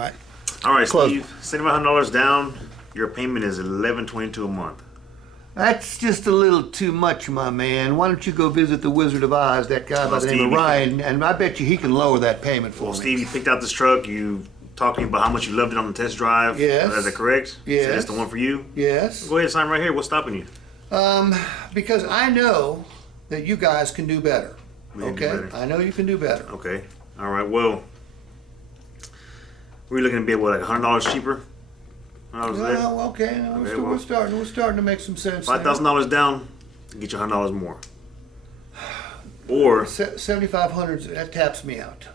Right. All right, Close. Steve. $7,500 down. Your payment is $11.22 a month. That's just a little too much, my man. Why don't you go visit the Wizard of Oz, that guy by the name of Steve, Ryan, and I bet you he can lower that payment for Well, me. Steve, you picked out this truck. You talked to me about how much you loved it on the test drive. Yes. Is that correct? Yes. So that's the one for you? Yes. Go ahead and sign right here. What's stopping you? Because I know that you guys can do better. We can do Okay? better. I know you can do better. Okay. All right. Well, we're looking to be like $100 cheaper. $100 less. Well, okay. We're starting to make some sense. $5,000 down to get you $100 more. Or 7,500. That taps me out.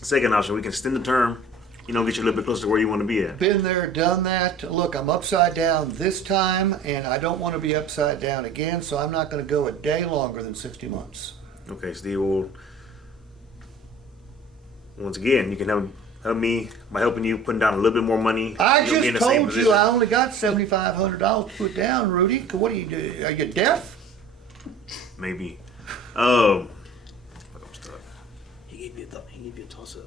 Second option, we can extend the term. Get you a little bit closer to where you want to be at. Been there, done that. Look, I'm upside down this time, and I don't want to be upside down again. So I'm not going to go a day longer than 60 months. Okay, Steve. Well, once again, you can help me by helping you putting down a little bit more money. I You'll be in just the same told you position. I only got $7,500 to put down, Rudy. What do you do? Are you deaf? Maybe. I'm stuck. He gave you a toss up.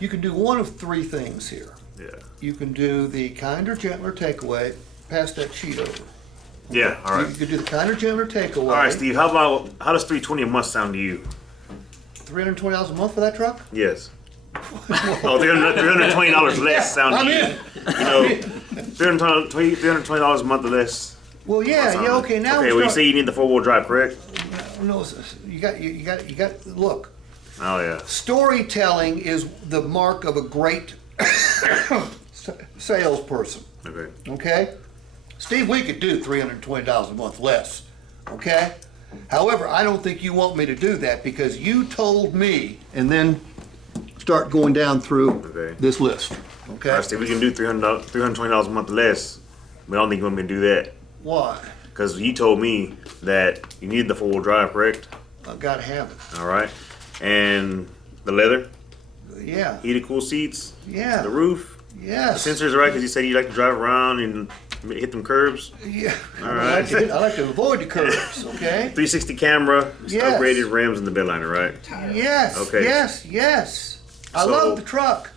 You can do one of three things here. Yeah. You can do the kinder, gentler takeaway. Pass that sheet over. Yeah. All right. You can do the kinder, gentler takeaway. All right, Steve. How does $320 a month sound to you? $320 a month for that truck? Yes. $320 less sound to I'm you. in. $320 a month less. Well, yeah. Okay. Now. Okay. Well, you say you need the 4-wheel drive, correct? No. You got. Look. Oh yeah. Storytelling is the mark of a great salesperson. Okay. Okay? Steve, we could do $320 a month less. Okay? However, I don't think you want me to do that because you told me, and then start going down through this list. Okay? All right, Steve. We can do $320 a month less, but I don't think you want me to do that Why? because you told me that you needed the 4-wheel drive, correct? I've got to have it. All right. And the leather, Yeah. heated, cool seats, Yeah. the roof, Yes. the sensors, right? Because you said you like to drive around and hit them curbs. Yeah. All I right. like to avoid the curves. Okay? 360 camera, Yes. upgraded rims in the bedliner, right? Yes. Okay. Yes. I So- love the truck.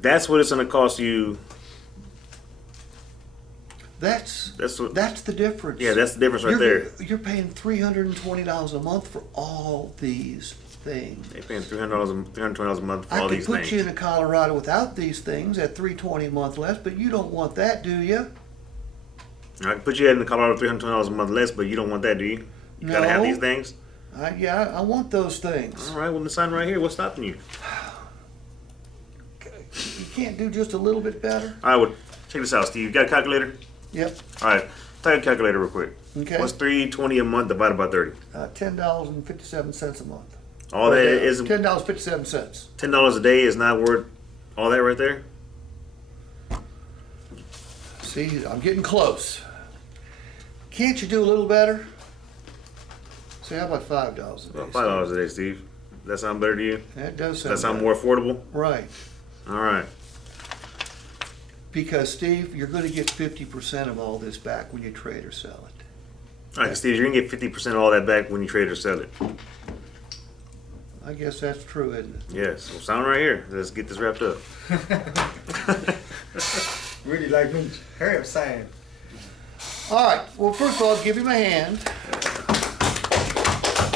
That's what it's going to cost you. That's That's what. the difference. Yeah, that's the difference right there. You're paying $320 a month for all these things. They're paying $320 a month for I all could these put things. you in Colorado without these things at $320 a month less, but you don't want that, do you? I can put you in Colorado $320 a month less, but you don't want that, do you? You gotta have No. these things. I want those things. All right. Well, the sign right here. What's stopping you? You can't do just a little bit better? All right. Well, check this out, Steve. You got a calculator? Yep. All right. Take a calculator real quick. Okay. What's $320 a month divided by 30? $10.57 a month. All that is $10.57. $10 a day is not worth all that right there. See, I'm getting close. Can't you do a little better? See, how about $5 a day? About $5 a day, Steve. That sound better to you? That does sound That sound better. more affordable? Right. All right. Because, Steve, you're going to get 50% of all this back when you trade or sell it. All right, Steve, you're gonna get 50% of all that back when you trade or sell it. I guess that's true, isn't it? Yes. Well, sound right here. Let's get this wrapped up. Really like me. Hurry up, sign. All right. Well, first of all, give him a hand.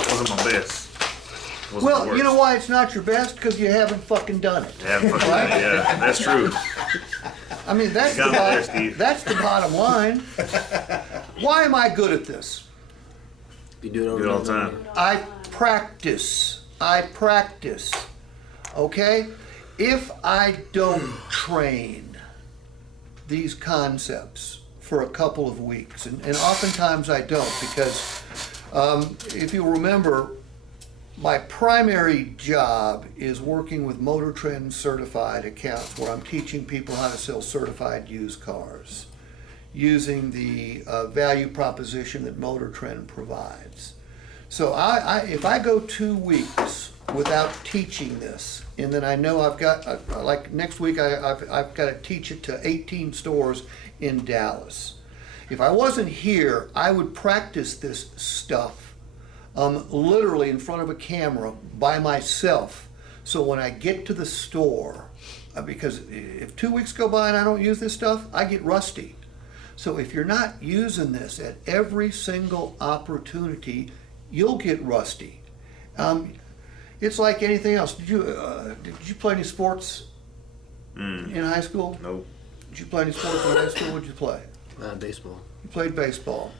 Wasn't my best. Wasn't my Well, worst. you know why it's not your best? Because you haven't fucking done it. Yeah, fucking yeah, that's true. I mean, that's You the got me there, bottom, Steve. that's the bottom line. Why am I good at this? You do it over Do it all and the over time. again. I practice. Okay? If I don't train these concepts for a couple of weeks, and oftentimes I don't, because if you remember, my primary job is working with Motor Trend certified accounts where I'm teaching people how to sell certified used cars using the value proposition that Motor Trend provides. So if I go 2 weeks without teaching this, and then I know I've got, like next week I've got to teach it to 18 stores in Dallas. If I wasn't here, I would practice this stuff literally in front of a camera by myself. So when I get to the store, because if 2 weeks go by and I don't use this stuff, I get rusty. So if you're not using this at every single opportunity, you'll get rusty. It's like anything else. Did you play any sports in high school? Nope. Did you play any sports in high school? What did you play? Baseball. You played baseball.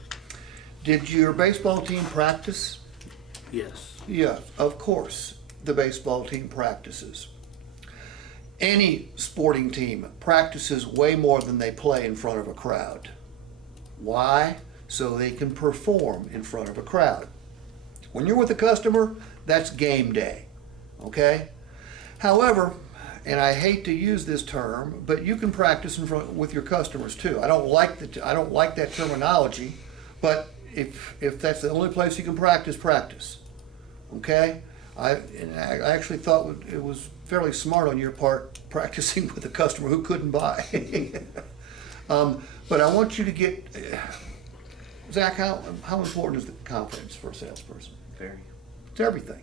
Did your baseball team practice? Yes. Yeah, of course, the baseball team practices. Any sporting team practices way more than they play in front of a crowd. Why? So they can perform in front of a crowd. When you're with a customer, that's game day, okay? However, and I hate to use this term, but you can practice in front with your customers too. I don't like that terminology, but if that's the only place you can practice, practice. Okay? I actually thought it was fairly smart on your part practicing with a customer who couldn't buy. But I want you to get, Zach, how important is the confidence for a salesperson? Very. It's everything.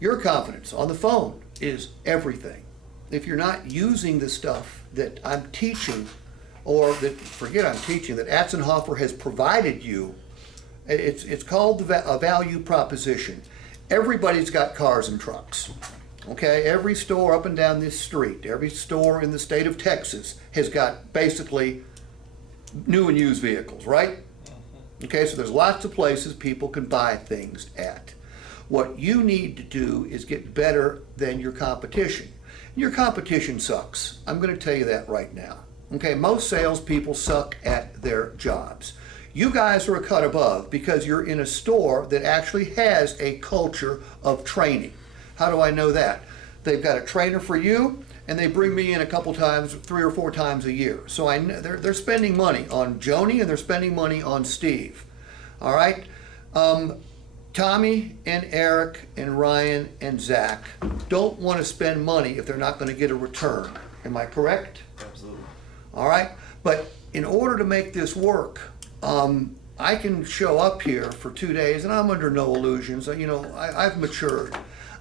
Your confidence on the phone is everything. If you're not using the stuff that I'm teaching, or that, forget I'm teaching, that Atzenhofer has provided you, it's called a value proposition. Everybody's got cars and trucks. Okay, every store up and down this street, every store in the state of Texas has got basically new and used vehicles, right? Okay, so there's lots of places people can buy things at. What you need to do is get better than your competition. Your competition sucks. I'm going to tell you that right now. Okay, most salespeople suck at their jobs. You guys are a cut above because you're in a store that actually has a culture of training. How do I know that? They've got a trainer for you, and they bring me in a couple times, 3 or 4 times a year. So I know they're spending money on Joni and they're spending money on Steve. All right? Tommy and Eric and Ryan and Zach don't want to spend money if they're not going to get a return. Am I correct? Absolutely. All right? But in order to make this work, I can show up here for 2 days and I'm under no illusions. You know, I've matured.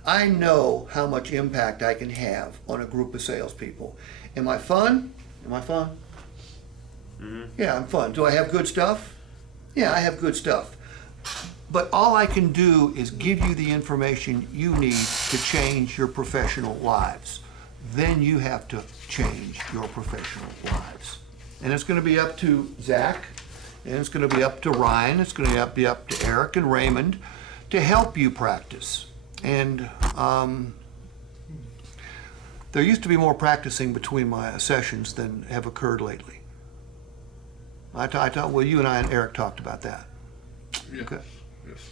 I know how much impact I can have on a group of salespeople. Am I fun? Am I fun? Mm-hmm. Yeah, I'm fun. Do I have good stuff? Yeah, I have good stuff. But all I can do is give you the information you need to change your professional lives. Then you have to change your professional lives. And it's going to be up to Zach, and it's going to be up to Ryan, it's going to be up to Eric and Raymond to help you practice. And there used to be more practicing between my sessions than have occurred lately. Well, you and I and Eric talked about that. Yeah. Okay. Yes.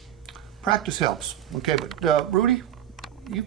Practice helps. Okay, but Rudy, you